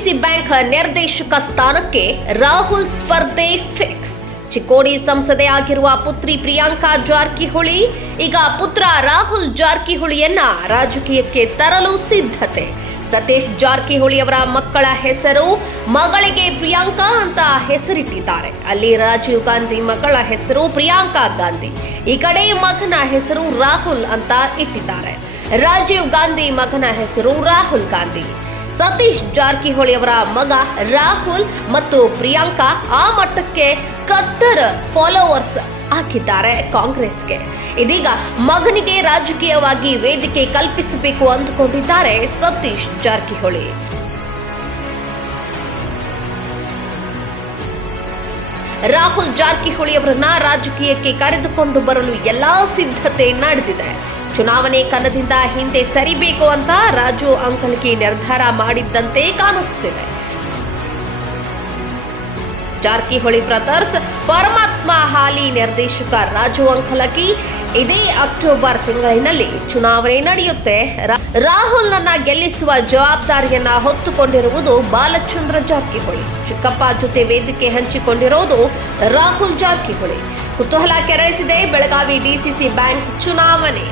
DCC bank ನಿರ್ದೇಶಕ ಸ್ಥಾನಕ್ಕೆ ರಾಹುಲ್ ಸ್ಪರ್ಧೆ ಫಿಕ್ಸ್. ಚಿಕ್ಕೋಡಿ ಸಂಸದೆ ಆಗಿರುವ ಪುತ್ರಿ ಪ್ರಿಯಾಂಕಾ ಜಾರಕಿಹೊಳಿ ಈಗ ಪುತ್ರ ರಾಹುಲ್ ಜಾರಕಿಹೊಳಿಯನ್ನ ರಾಜಕೀಯಕ್ಕೆ ತರಲು ಸಿದ್ಧತೆ. ಸತೀಶ್ ಜಾರಕಿಹೊಳಿ ಅವರ ಮಕ್ಕಳ ಹೆಸರು ಮಗಳಿಗೆ ಪ್ರಿಯಾಂಕಾ ಅಂತ ಹೆಸರಿಟ್ಟಿದ್ದಾರೆ. ಅಲ್ಲಿ ರಾಜೀವ್ ಗಾಂಧಿ ಮಗಳ ಹೆಸರು ಪ್ರಿಯಾಂಕಾ ಗಾಂಧಿ, ಈ ಕಡೆ ಮಗನ ಹೆಸರು ರಾಹುಲ್ ಅಂತ ಇಟ್ಟಿದ್ದಾರೆ. ರಾಜೀವ್ ಗಾಂಧಿ ಮಗನ ಹೆಸರು ರಾಹುಲ್ ಗಾಂಧಿ. ಸತೀಶ್ ಜಾರಕಿಹೊಳಿ ಅವರ ಮಗ ರಾಹುಲ್ ಮತ್ತು ಪ್ರಿಯಾಂಕಾ ಆ ಮಟ್ಟಕ್ಕೆ ಕಟ್ಟರ್ ಫಾಲೋವರ್ಸ್ ಹಾಕಿದ್ದಾರೆ ಕಾಂಗ್ರೆಸ್ಗೆ. ಇದೀಗ ಮಗನಿಗೆ ರಾಜಕೀಯವಾಗಿ ವೇದಿಕೆ ಕಲ್ಪಿಸಬೇಕು ಅಂದುಕೊಂಡಿದ್ದಾರೆ ಸತೀಶ್ ಜಾರಕಿಹೊಳಿ. ರಾಹುಲ್ ಜಾರಕಿಹೊಳಿ ಅವರನ್ನ ರಾಜಕೀಯಕ್ಕೆ ಕರೆದುಕೊಂಡು ಬರಲು ಎಲ್ಲಾ ಸಿದ್ಧತೆ ನಡೆದಿದೆ. ಚುನಾವಣೆ ಕಣದಿಂದ ಹಿಂದೆ ಸರಿಬೇಕು ಅಂತ ರಾಜು ಅಂಕಲ್ಕಿ ನಿರ್ಧಾರ ಮಾಡಿದ್ದಂತೆ ಕಾಣಿಸುತ್ತಿದೆ. ಜಾರಕಿಹೊಳಿ ಬ್ರದರ್ಸ್ ಪರಮಾತ್ಮ ಹಾಲಿ ನಿರ್ದೇಶಕ ರಾಜು ಅಂಕಲಕಿ ಇದೇ ಅಕ್ಟೋಬರ್ ತಿಂಗಳಿನಲ್ಲಿ ಚುನಾವಣೆ ನಡೆಯುತ್ತೆ. ರಾಹುಲ್ನನ್ನ ಗೆಲ್ಲಿಸುವ ಜವಾಬ್ದಾರಿಯನ್ನ ಹೊತ್ತುಕೊಂಡಿರುವುದು ಬಾಲಚಂದ್ರ ಜಾರಕಿಹೊಳಿ. ಚಿಕ್ಕಪ್ಪ ಜೊತೆ ವೇದಿಕೆ ಹಂಚಿಕೊಂಡಿರೋದು ರಾಹುಲ್ ಜಾರಕಿಹೊಳಿ. ಕುತೂಹಲ ಕೆರಳಿಸಿದೆ ಬೆಳಗಾವಿ ಡಿಸಿಸಿ ಬ್ಯಾಂಕ್ ಚುನಾವಣೆ.